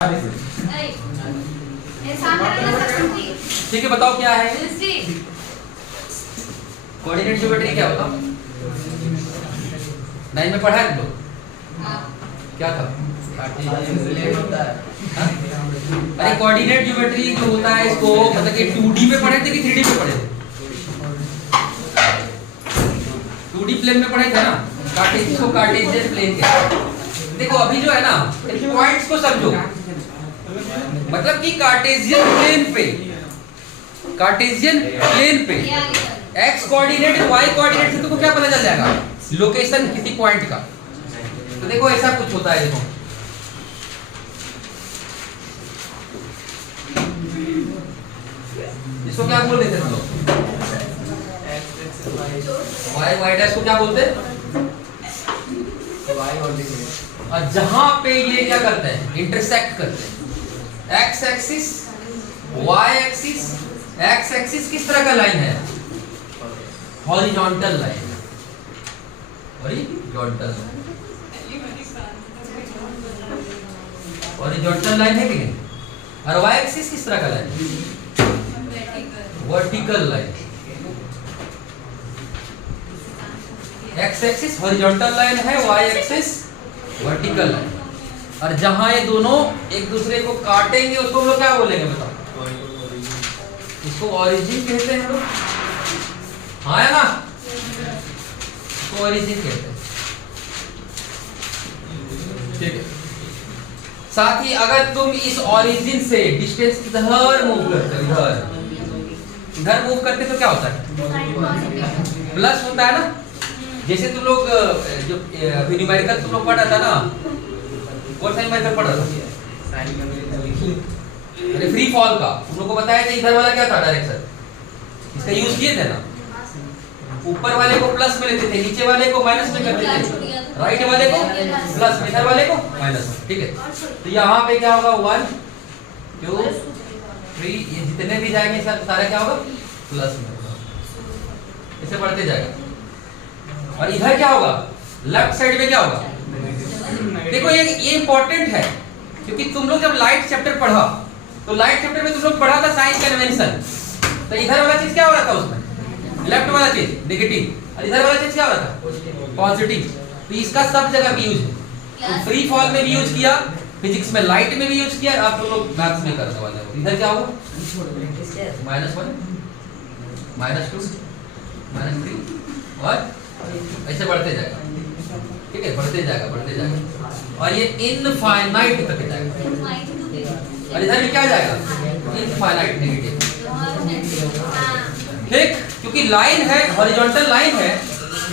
ठीक है, बताओ क्या है कोऑर्डिनेट ज्योमेट्री? क्या बताओ, 9 में पढ़ा है तुम लोग? क्या था? अरे कोऑर्डिनेट ज्योमेट्री जो होता है इसको मतलब कि 2D पे पढ़े थे कि 3D पे पढ़े थे? 2D प्लेन में पढ़े थे ना, कार्टेशियन प्लेन के। देखो अभी जो है ना पॉइंट्स को समझो, मतलब कि कार्टेशियन प्लेन पे एक्स कोऑर्डिनेट वाई कोऑर्डिनेट से तुमको क्या पता चल जाएगा? लोकेशन किसी पॉइंट का। तो देखो ऐसा कुछ होता है, देखो इसको क्या बोल देते हैं हम लोग? वाई डैश को क्या बोलते हैं? और जहां पे ये क्या करते हैं, इंटरसेक्ट करते हैं, X axis Y axis. X axis किस तरह का लाइन है? हॉरिजॉन्टल लाइन, हॉरिजॉन्टल लाइन है कि नहीं? और वाई एक्सिस किस तरह का line? Vertical line. X axis horizontal line है, वाई एक्सिस वर्टिकल लाइन। और जहां ये दोनों एक दूसरे को काटेंगे उसको हम लोग क्या बोलेंगे बताओ? इसको ओरिजिन कहते हैं हम लोग, हाँ है ना? इसको ओरिजिन कहते हैं। ठीक है, साथ ही अगर तुम इस ओरिजिन से डिस्टेंस इधर मूव करते हो, इधर मूव करते तो क्या होता है? प्लस होता है ना। जैसे तुम लोग जो अभी न्यूमेरिकल तुम लोग पढ़ रहा था ना, कौन सा न्यूमेरिकल पढ़ रहा था? अरे फ्री फॉल का तुम लोग को बताया था। इधर वाला क्या था? डायरेक्शन। इसका यूज किए थे ना, ऊपर वाले को प्लस में लेते थे, नीचे वाले को माइनस में करते थे, राइट वाले को प्लस में, इधर वाले को माइनस में। ठीक है, तो यहाँ पे क्या होगा? 1 2 3, ये जितने भी जाएंगे सारे क्या होगा? प्लस में होगा, इसे बढ़ते जाएगा। और इधर क्या होगा? लेफ्ट साइड में क्या होगा? देखो ये इंपॉर्टेंट है, क्योंकि तुम लोग जब लाइट चैप्टर पढ़ा तो लाइट चैप्टर में तुम लोग पढ़ा था साइन कन्वेंशन। तो इधर वाला चीज क्या हो रहा था उसमें? लेफ्ट वाला चीज नेगेटिव, और इधर वाला चीज क्या हो रहा था? पॉजिटिव। तो इसका सब जगह भी यूज है। तो फ्री फॉल में भी यूज किया, फिजिक्स में लाइट में भी यूज किया, आप तुम लोग मैथ्स में करने वाले हो। इधर क्या होगा? -1 -2 -3 और ऐसे बढ़ते जाएगा। ठीक है, बढ़ते जाएगा। और ये इनफाइनाइट तक जाएगा। और इधर भी क्या जाएगा? Infinite negative. ठीक, क्योंकि लाइन है, हॉरिजॉन्टल लाइन है,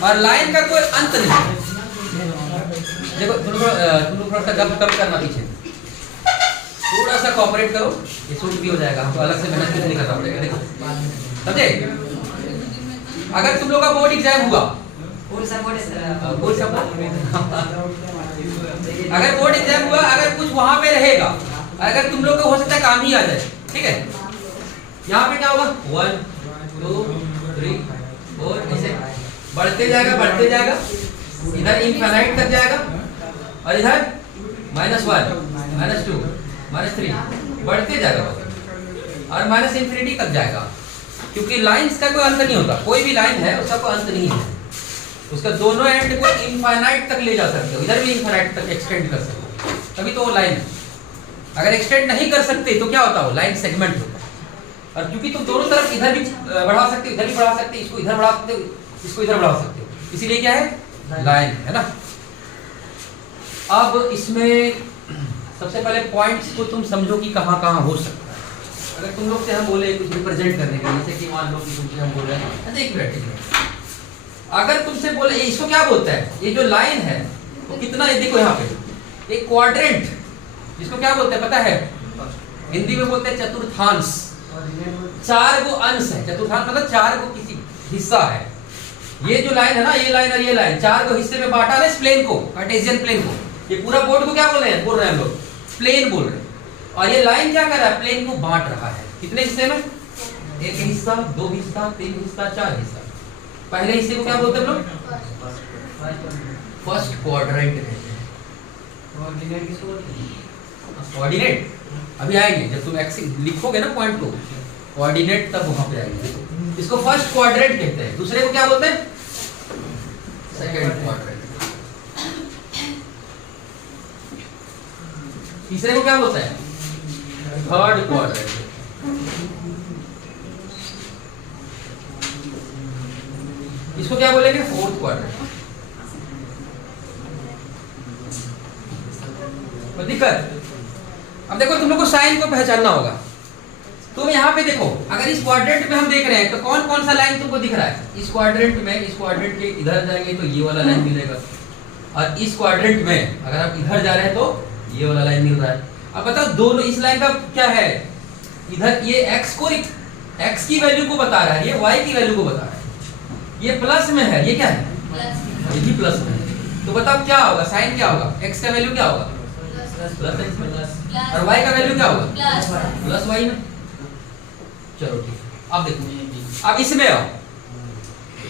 और लाइन का कोई अंत नहीं है। देखो तुम लोग थोड़ा सा गप करना पीछे, थोड़ा सा कोऑपरेट करो, ये शूट भी हो जाएगा। हमको अलग से मेहनत नहीं करना पड़ेगा। देखो समझे? अगर तुम लोग का बोर्ड एग्जाम हुआ, अगर बोर्ड एग्जाम हुआ, अगर कुछ वहां पे रहेगा, अगर तुम लोग को हो सकता है काम ही आ जाए। ठीक है, यहाँ पे क्या होगा? 1 2 3 4, ऐसे बढ़ते जाएगा। इधर इनफाइनाइट तक जाएगा, और इधर -1 -2 -3 बढ़ते जाएगा, और माइनस इंफिनिटी तक जाएगा। क्योंकि लाइंस का कोई अंत नहीं होता, कोई भी लाइन है उसका कोई अंत नहीं है। उसका दोनों एंड को इनफाइनाइट तक ले जा सकते हो, इधर भी इनफाइनाइट तक एक्सटेंड कर सकते हो, तभी तो वो लाइन है। अगर एक्सटेंड नहीं कर सकते तो क्या होता है? लाइन सेगमेंट होता है। और क्योंकि तुम दोनों तरफ इधर भी बढ़ा सकते हो, इधर भी बढ़ा सकते हो, इसको इधर बढ़ा सकते हो, इसको इधर बढ़ा सकते हो, इसीलिए क्या है? लाइन है ना। अब इसमें सबसे पहले पॉइंट्स को तुम समझो कि कहाँ हो सकता है। अगर तुम लोग से हम बोले कुछ रिप्रेजेंट करने के लिए, जैसे कि मान लो कि तुमसे हम बोल रहे हैं, एक मिनट, अगर तुमसे बोले इसको क्या बोलता है? ये जो लाइन है वो कितना है? देखो यहाँ पे एक क्वाड्रेंट, जिसको क्या बोलते हैं पता है? हिंदी में बोलते हैं चतुर्थांश। 4 गो अंश है। चतुर्थांश मतलब 4 गो किसी हिस्सा है। ये जो लाइन है ना, ये लाइन और ये लाइन 4 गो हिस्से में बांटा है इस प्लेन को, कार्टेशियन प्लेन को। ये पूरा बोर्ड को क्या बोल रहे हैं हम लोग? प्लेन बोल रहे हैं। और ये लाइन क्या कर रहा है? प्लेन को बांट रहा है। कितने हिस्से में? 1 हिस्सा, 2 हिस्सा, 3 हिस्सा, 4 हिस्सा। पहले हिस्से को क्या बोलते हैं हम लोग? फर्स्ट क्वाड्रेंट कहते हैं। कोऑर्डिनेट अभी आएंगे, जब तुम एक्स लिखोगे ना पॉइंट को कोऑर्डिनेट, तब वहां पे आएंगे। इसको फर्स्ट क्वाड्रेंट कहते हैं, दूसरे को क्या बोलते हैं? Second quadrant. तीसरे को क्या बोलते हैं? Third quadrant. इसको क्या बोलेंगे? Fourth quadrant. तो दिक्कत, अब देखो तुम लोग को साइन को पहचानना होगा। तुम यहाँ पे देखो, अगर इस क्वाड्रेंट में हम देख रहे हैं तो कौन कौन सा लाइन तुमको दिख रहा है? इस क्वाड्रेंट में, इस क्वाड्रेंट के इधर जाएंगे तो ये वाला लाइन मिलेगा, और इस क्वाड्रेंट में अगर आप इधर जा रहे हैं तो ये वाला लाइन मिल रहा है। अब बताओ दोनों, इस लाइन का क्या है? इधर ये x को, x की वैल्यू को बता रहा है, ये y की वैल्यू को बता रहा है। ये प्लस में है, ये क्या है? ये भी प्लस में है। तो बताओ क्या होगा? साइन क्या होगा? x का वैल्यू क्या होगा? प्लस x में, और y का वैल्यू क्या होगा? प्लस y में। चलो ठीक, अब देखो, अब इसमें आओ।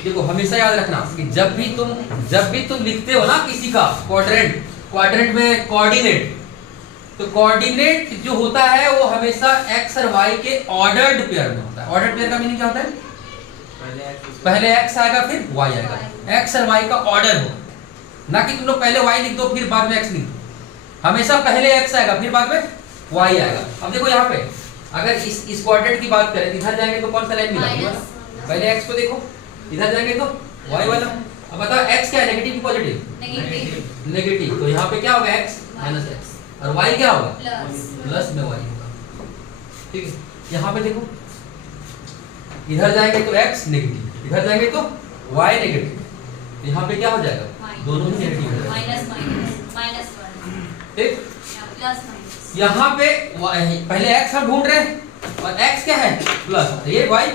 देखो हमेशा याद रखना कि जब भी तुम लिखते हो ना किसी का क्वाड्रेंट में कोऑर्डिनेट, तो कोऑर्डिनेट जो होता है वो हमेशा x और y के ऑर्डर्ड पेयर में होता है। ऑर्डर्ड पेयर का मीनिंग क्या होता है? पहले x आएगा फिर y आएगा, x और y का ऑर्डर हो, ना कि तुम लोग पहले y लिख दो फिर बाद में x लिख दो। हमेशा पहले x आएगा फिर बाद में y आएगा। अब देखो यहाँ पे अगर इस क्वाड्रेंट की बात करें, इधर जाएंगे तो कौन सा लाइन मिला? पहले x को देखो, इधर जाएंगे तो y वाला। अब बताओ x क्या है, नेगेटिव की पॉजिटिव? नेगेटिव। तो यहाँ पे क्या होगा? x माइनस x, और y क्या होगा? प्लस में y होगा। ठीक है, यहाँ पे देखो, इधर जाएंगे तो x नेगेटिव, इधर जाएंगे तो y नेगेटिव। यहाँ पे क्या हो जाएगा? दोनों ही नेगेटिव हो जाएगा। ठीक, यहाँ पे पहले x हम ढूंढ रहे हैं, और x क्या है? प्लस, ये y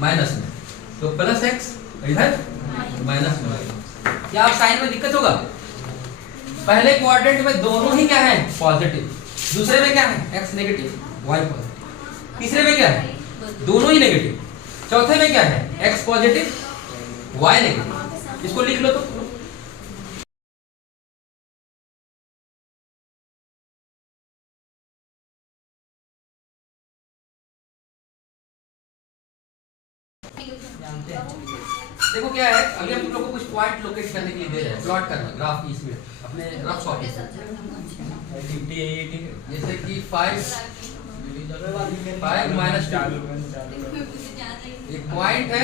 माइनस में, तो प्लस x, इधर माइनस में। क्या आप साइन में दिक्कत होगा? पहले क्वाड्रेंट में दोनों ही क्या है? पॉजिटिव। दूसरे में क्या है? x negative, y positive. तीसरे में क्या है? दोनों ही नेगेटिव। चौथे में क्या है? x positive, y negative. इसको लिख लो तो देखो क्या है, अभी हम तुम लोग को कुछ पॉइंट लोकेट करने के लिए दे रहे हैं, प्लॉट करना ग्राफ की, इसमें अपने रफ कॉपी जैसे कि 5 माइनस 2 एक पॉइंट है,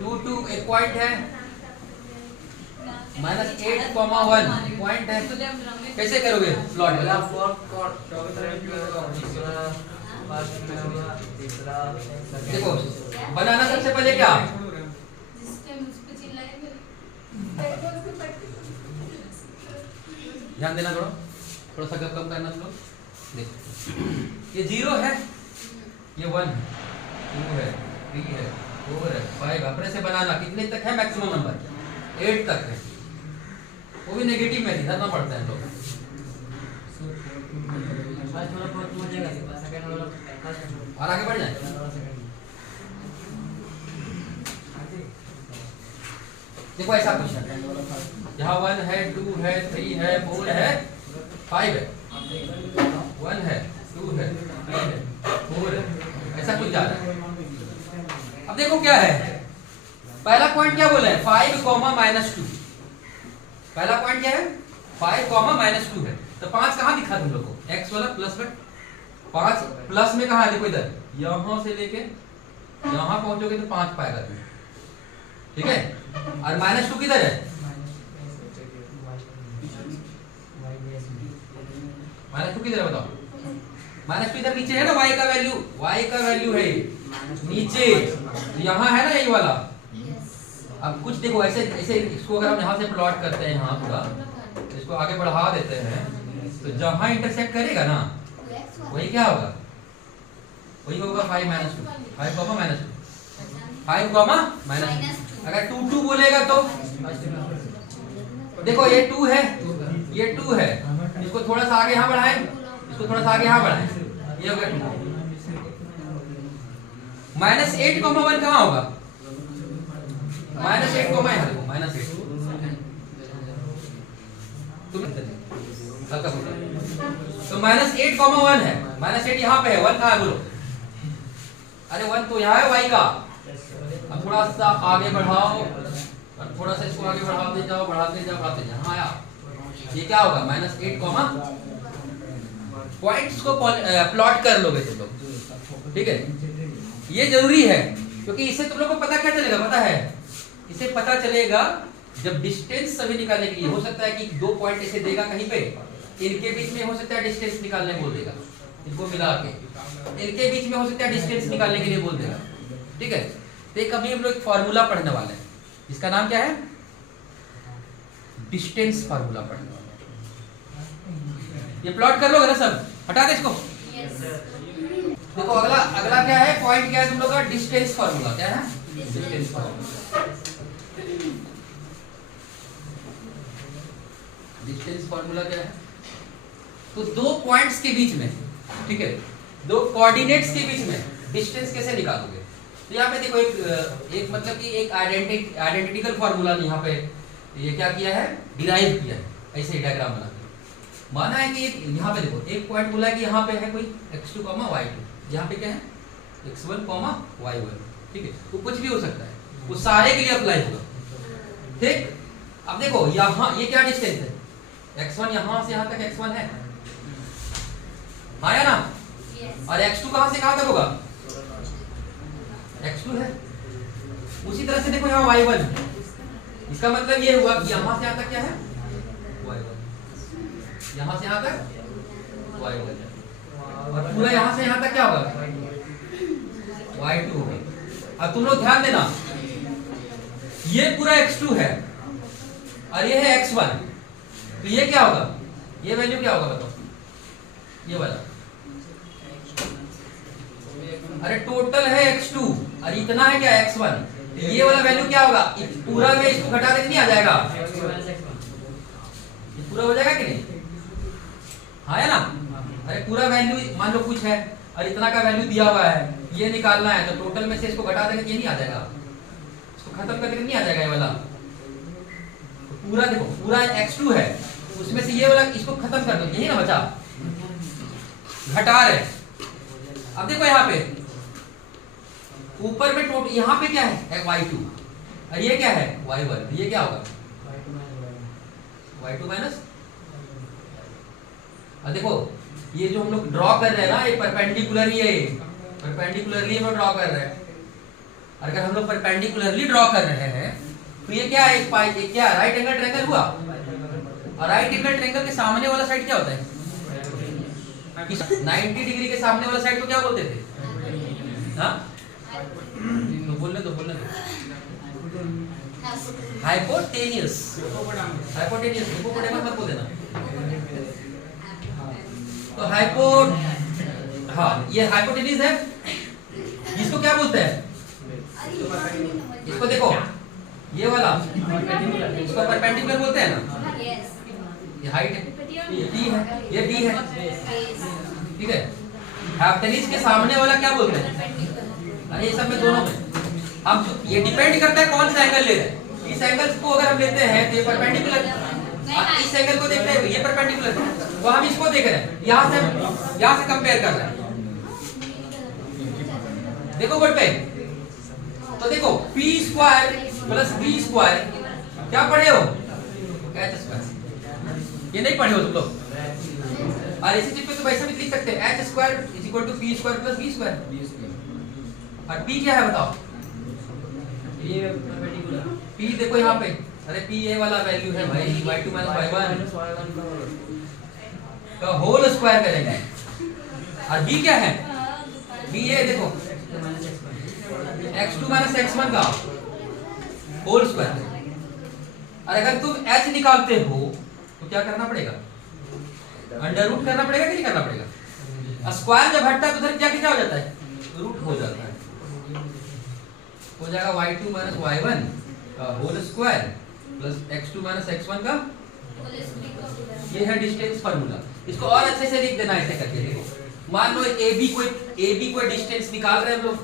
2 एक पॉइंट है, -8, 1 पॉइंट है। कैसे करोगे प्लॉट? देखो बनाना सबसे पहले क्या, ध्यान देना, थोड़ा सा कम करना तुम लोग। देखो ये 0 है, ये 1 है, 2 है, 3 है, 4 है, 5। अपने से बनाना कितने तक है? मैक्सिमम नंबर 8 तक है, वो भी नेगेटिव में धरना पड़ता है लोग। और आगे बढ़ जाए। देखो ऐसा कुछ है, यहाँ 1 है, 2 है, 3 है, 4 है, 5 है, 1 है, 2 है, 3 है, 4 है, ऐसा कुछ जा रहा है। अब देखो क्या है, पहला पॉइंट क्या बोला है? 5, -2। पहला पॉइंट क्या है? 5, -2 है। तो 5 कहाँ दिखा तुम लोग को? x वाला प्लस में। 5 प्लस में कहाँ है? देखो इधर, यहां से लेके यहां पहुंचोगे तो 5 पाएगा तुम, ठीक है। और -2 किधर है? -2 किधर है बताओ? -2 इधर नीचे है ना, y का वैल्यू है नीचे, यहाँ है ना यही वाला। अब कुछ देखो ऐसे इसको अगर हम यहाँ से प्लॉट करते हैं, यहाँ पूरा इसको आगे बढ़ा देते हैं, तो जहां इंटरसेक्ट करेगा ना वही क्या होगा? वही होगा 5 -2, 5, -2। अगर 2 बोलेगा तो देखो ये 2 है, ये 2 है, इसको थोड़ा सा आगे यहाँ बढ़ाएं, इसको थोड़ा सा आगे यहाँ बढ़ाएं, ये हो गया 2। -8, 1 कहाँ होगा? -8, -8 तुम हल्का फुल्का। तो -8,1 है, -8 यहाँ पे है, 1 कहाँ है बोलो? अरे 1 तो यहाँ है y का। अब थोड़ा सा आगे बढ़ाओ और थोड़ा सा इसको आगे बढ़ाते जाओ, बढ़ाते जाओ, बढ़ाते जाओ। हाँ आया, ये क्या होगा? -8, पॉइंट्स को प्लॉट कर लोगे तुम लोग, ठीक है? ये जरूरी है क्योंकि इससे तुम लोग को पता क्या चलेगा, पता है? इसे पता चलेगा जब डिस्टेंस सभी निकालने के लिए, हो सकता है कि 2 पॉइंट इसे देगा कहीं पे, इनके बीच में हो सकता है डिस्टेंस निकालने बोल देगा, इनको मिला के इनके बीच में हो सकता है डिस्टेंस निकालने के लिए बोल देगा, ठीक है? तो एक अभी हम लोग फार्मूला पढ़ने वाले हैं, इसका नाम क्या है? डिस्टेंस फार्मूला पढ़ने वाले हैं। ये प्लॉट कर लोगे ना सब? हटा दे इसको। देखो अगला क्या है? पॉइंट क्या है तुम लोग का? Distance formula. क्या है? Distance formula. डिस्टेंस फार्मूला क्या है? तो 2 पॉइंट्स के बीच में, ठीक है, 2 कोऑर्डिनेट्स के बीच में डिस्टेंस कैसे निकालोगे? तो यहाँ पे देखो एक मतलब कि एक आइडेंटिकल फार्मूला यहाँ पे ये क्या किया है? डिराइव किया है, ऐसे डायग्राम बना के। माना है कि यहाँ पे देखो एक पॉइंट बोला है कि यहाँ पे है कोई x2, y2, यहाँ पे क्या है? x1, y1, ठीक है? तो कुछ भी हो सकता है, वो सारे के लिए अप्लाई होगा, ठीक? अब देखो यहाँ ये क्या डिस्टेंस है? x1 यहाँ से यहाँ तक x1 है, हाँ या ना? और x2 कहाँ से कहाँ तक होगा? x2 है। उसी तरह से देखो यहाँ y1 है, इसका मतलब ये हुआ कि यहाँ से यहाँ तक क्या है? y1, यहाँ से यहाँ तक y1, और पूरा यहाँ से यहाँ तक क्या होगा? y2 होगा। अब तुम लोग ध्यान देना, ये पूरा x2 है और ये है x1, तो ये क्या होगा? ये वैल्यू क्या होगा बताओ? ये वाला, अरे टोटल है x2 और इतना है क्या? x1, तो ये वाला वैल्यू क्या होगा? पूरा में इसको घटा दें नहीं आ जाएगा? ये पूरा हो जाएगा कि नहीं? हाँ है ना? अरे पूरा वैल्यू मान लो कुछ है और इतना का वैल्यू दिया हुआ है, ये निकालना है, तो टोटल में से इसको घटा देंगे, ये नहीं आ जाएगा? इसको खत्म करके नहीं आ जाएगा ये वाला? तो पूरा देखो, पूरा x2 है, उसमें से ये वाला इसको खत्म कर दो, यही ना बचा? घटा रहे। अब देखो यहाँ पे ऊपर में टोटल, यहाँ पे क्या है? y2, और ये क्या है? y1, ये क्या होगा? y2 minus. अब देखो ये जो हम लोग ड्रॉ कर रहे हैं ना, ये परपेंडिकुलरली है, परपेंडिकुलरली हम ड्रॉ कर रहे हैं। अगर हम लोग परपेंडिकुलरली ड्रॉ कर रहे हैं तो ये क्या है? एक क्या राइट एंगल ट्रायंगल हुआ, और राइट एंगल ट्रायंगल के सामने वाला साइड क्या होता है? 90 डिग्री के सामने वाला साइड को क्या बोलते थे? हाँ तो बोलने दो हाइपोटेनियस, हाइपोटेनियस, हिपोपोटेमस मत बोल देना। तो हाँ ये हाइपोटेनियस है, इसको क्या बोलते हैं? इसको देखो ये वाला, इसको परपेंडिकुलर बोलते हैं ना? ये हाइट है, ये डी है, ये डी है, ठीक है? हाइपोटेनियस के सामने वाला क्या बोलते हैं? अरे ये सब में दोनों में हम, ये डिपेंड करता है कौन सा एंगल ले रहे हैं। इस एंगल को अगर हम लेते हैं तो ये परपेंडिकुलर, इस एंगल को देख रहे हैं ये परपेंडिकुलर, तो हम इसको देख रहे हैं, यहाँ से कंपेयर कर रहे हैं। देखो बोर्ड पे, तो देखो p² प्लस b² क्या पढ़े हो? h²। ये नहीं पढ़े हो तुम लोग? और इसी चीज पे तो वैसे भी लिख सकते हैं, h² = p² प्लस b²। और p क्या है बताओ? ये परपेंडिकुलर p देखो यहाँ पे, अरे p ये वाला वैल्यू है भाई, y2 - y1 का होल स्क्वायर करेंगे। और b क्या है? b ये देखो x2 - x1 का होल स्क्वायर। और अगर तुम h निकालते हो तो क्या करना पड़ेगा? अंडर रूट करना पड़ेगा कि नहीं करना पड़ेगा? स्क्वायर जब हटता है तो उधर क्या हो जाता है? रूट हो जाता है। हो जाएगा y2 - y1 का whole square plus x2 - x1 का, ये है डिस्टेंस फार्मूला। इसको और अच्छे से लिख देना ऐसे करके। देखो मान लो AB कोई डिस्टेंस निकाल रहे हैं हम लोग,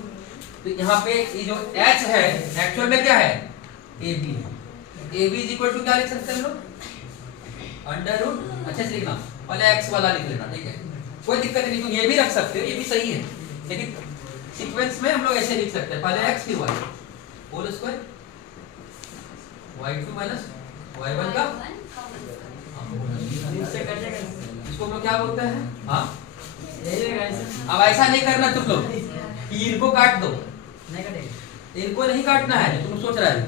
तो यहाँ पे ये जो h है एक्चुअल में क्या है? AB है। AB = क्या लिख सकते हैं हम लोग? अंडर रूट, अच्छे से लिखना, पहले x वाला लिख लेना, ठीक है, कोई दिक्कत नहीं, तुम ये भी रख सकते हो, ये भी सही है, लेकिन सीक्वेंस में हम लोग ऐसे लिख सकते हैं, पहले x फिर y whole square y2 minus y1 का, इसको हम लोग क्या बोलते हैं, हाँ अब ऐसा नहीं करना तुम लोग कि इनको काट दो, इनको नहीं काटना है जो तुम सोच रहे हो,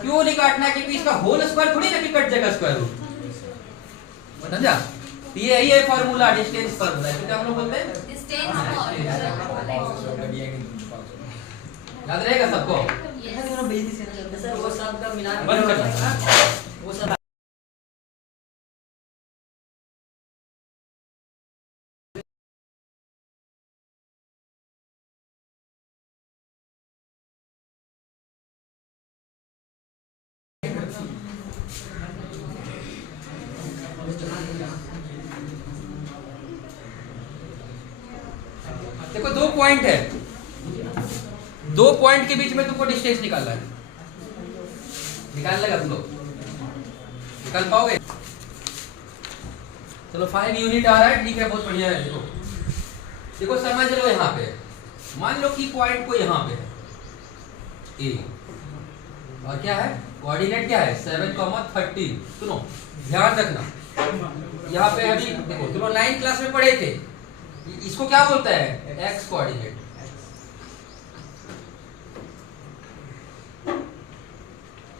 क्यों नहीं काटना है, क्योंकि इसका होल स्क्वायर थोड़ी ना कि कट जाएगा स्क्वायर रूट, समझा, यही है फॉर्मूला, डिस्टेंस फॉर्मूला, तो क्या हम लोग बोलते हैं, याद रहेगा सबको, वो सब का मिला बंद करना, वो सब देखो दो पॉइंट है, दो पॉइंट के बीच में तुमको डिस्टेंस निकालना है, निकाल लेगा तुम लोग, निकाल पाओगे, चलो 5 यूनिट आ रहा है, ठीक है, बहुत बढ़िया है, देखो देखो समझ लो, यहाँ पे मान लो कि पॉइंट को यहाँ पे है ए, और क्या है कोऑर्डिनेट क्या है 7,13, सुनो ध्यान रखना, यहाँ पे अभी देखो तुम 9 क्लास में पढ़े थे, इसको क्या बोलता है एक्स कोऑर्डिनेट,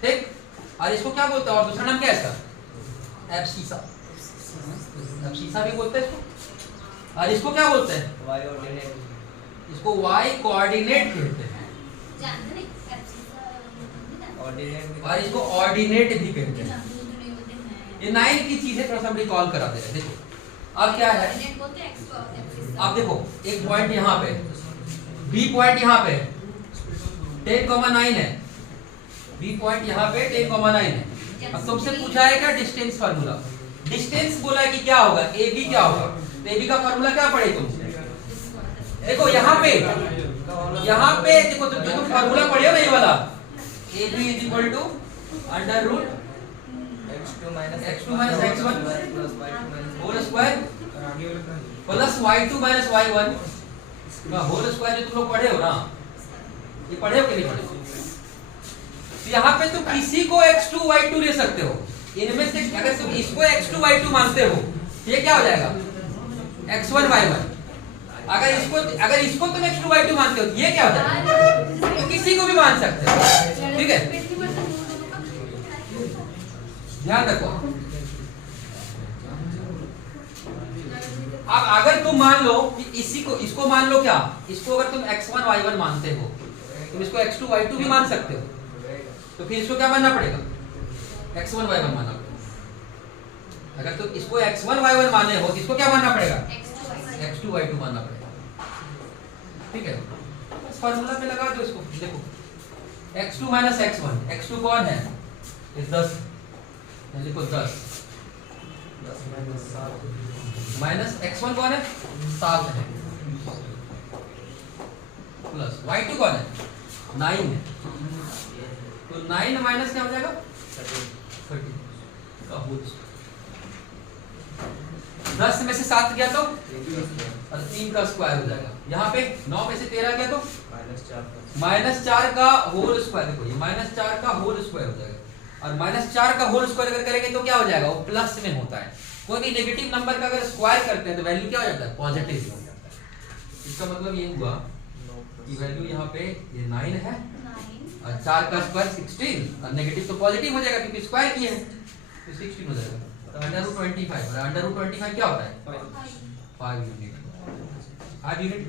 ठीक, और इसको क्या बोलता है, और दूसरा नाम क्या है इसका एब्सिसा, एब्सिसा भी बोलते हैं इसको, और इसको क्या बोलते हैं, इसको वाई कोऑर्डिनेट कहते हैं, और इसको ऑर्डिनेट भी कहते हैं, ये 9 की चीजें थोड़ा सा हम रिकॉल करा दे रहे हैं, देखो अब क्या है, अब देखो एक पॉइंट यहाँ पे, बी पॉइंट यहाँ पे 10,9 है, बी पॉइंट यहाँ पे 10,9 है, अब तुमसे पूछा है क्या डिस्टेंस फार्मूला, डिस्टेंस बोला है कि क्या होगा ए बी, क्या होगा, तो ए बी का फार्मूला क्या पढ़े तुम, देखो यहाँ पे देखो जो तुम फार्मूला पढ़े हो ना ये वाला, A B is equal to under root x2 minus x1 whole square plus y2 minus y1 का होल स्क्वायर, जो तुम लोग पढ़े हो ना, ये पढ़े हो कि नहीं पढ़े, तो यहाँ पे तुम किसी को x2 y2 ले सकते हो, इनमें से अगर तुम इसको x2 y2 मानते हो, ये क्या हो जाएगा x1 y1, अगर इसको तुम x2 y2 मानते हो, ये क्या हो जाएगा, तो किसी को भी मान सकते हो, ठीक है, ध्यान रखो, अब अगर तुम मान लो कि इसको मान लो क्या, इसको अगर तुम x1 y1 मानते हो, तुम इसको x2 y2 भी मान सकते हो, तो फिर इसको क्या मानना पड़ेगा x1 y1 मानना पड़ेगा, अगर तुम इसको x1 y1 माने हो, इसको क्या मानना पड़ेगा x2 y2 मानना पड़ेगा, ठीक है, बस फार्मूला पे लगा दो इसको, देखो x2 माइनस x1, x2 कौन है, ये 10, लिखो 10 माइनस x1 कौन है 7 है, प्लस y2 कौन है 9 है, तो 9 माइनस क्या हो जाएगा 30 का होल, 10 में से 7 गया तो और 3 का स्क्वायर हो जाएगा, यहाँ पे 9 में से 13 गया तो -4 का होल स्क्वायर, देखो ये -4 का होल स्क्वायर हो जाएगा, और -4 का होल स्क्वायर अगर करेंगे तो क्या हो जाएगा, वो प्लस में होता है, कोई भी नेगेटिव नंबर का अगर स्क्वायर करते हैं तो वैल्यू क्या हो जाता है पॉजिटिव हो जाता है, इसका मतलब ये हुआ कि वैल्यू यहाँ पे ये 9 है, और 4 का स्क्वायर 16, और नेगेटिव तो पॉजिटिव हो जाएगा क्योंकि स्क्वायर किए हैं, तो 16 हो जाएगा, तो √25, और √25 क्या होता है 5 यूनिट, 5 यूनिट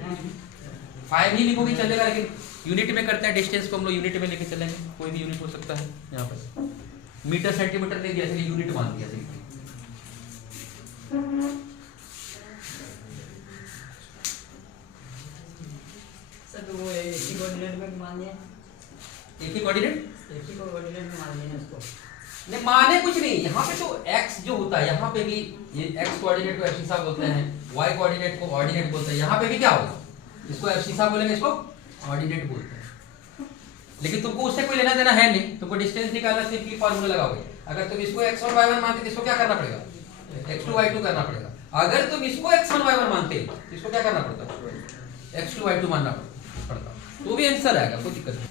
5 ही लिखोगे चलेगा, लेकिन यूनिट में करते हैं, डिस्टेंस को हम लोग यूनिट में लेके चलेंगे, कोई भी यूनिट हो सकता है, यहाँ पर मीटर सेंटीमीटर दे दिया, इसलिए यूनिट मान दिया, सर तो वो एक ही कोऑर्डिनेट में मान लिया, एक ही कोऑर्डिनेट, एक ही कोऑर्डिनेट में मान लिया उसको, नहीं माने कुछ नहीं, यहाँ पे तो x जो होता है, यहाँ पे भी ये x कोऑर्डिनेट को एब्सिसा बोलते हैं, y कोऑर्डिनेट को ऑर्डिनेट बोलते हैं, यहाँ पे भी क्या होगा, इसको एब्सिसा बोलेंगे, इसको ऑर्डिनेट बोलते हैं, लेकिन तुमको उससे कोई लेना देना है नहीं, तुमको डिस्टेंस निकालना सिर्फ फार्मूला लगाओगे, अगर तुम इसको x1 y1 मानते तो इसको क्या करना पड़ेगा, x2 y2 करना पड़ेगा। अगर तुम इसको x1 y1 मानते तो इसको क्या करना पड़ता, x2 y2 मानना पड़ता, तो भी आंसर आएगा, कोई दिक्कत नहीं।